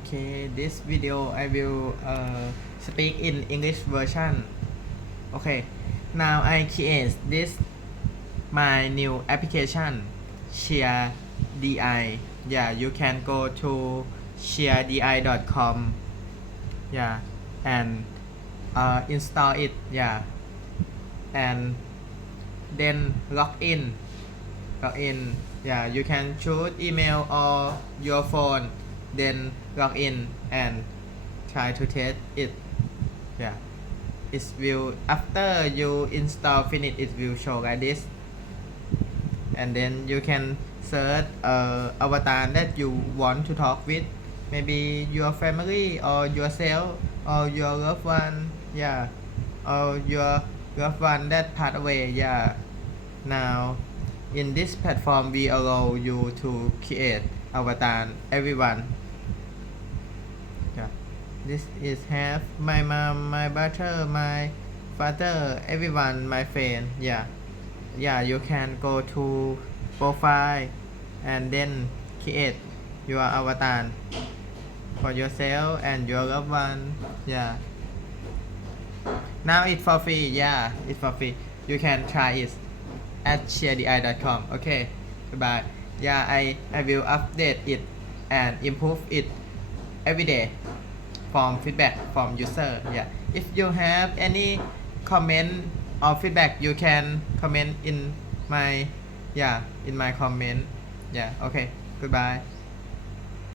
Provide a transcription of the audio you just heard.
Okay, this video I will speak in English version. Okay, now I create this my new application Share DI. Yeah, you can go to sharedi.com. Yeah, and install it. Yeah, and then log in. Yeah, you can choose email or your phone, then log in and try to test it. Yeah, it will after you install finish, it will show like this, and then you can search avatar that you want to talk with, maybe your family or yourself or your loved one. Yeah, or your loved one that passed away. Yeah, now in this platform we allow you to create avatar everyone. Yeah, this is have my mom, my brother, my father, everyone, my friend. Yeah, you can go to profile and then create your avatar for yourself and your loved one. Yeah, now it's for free. Yeah, it's for free. You can try it at sharedi.com. Okay, goodbye. Yeah, I will update it and improve it every day from feedback from user. Yeah, if you have any comment or feedback, you can comment in my comment. Yeah, okay, goodbye.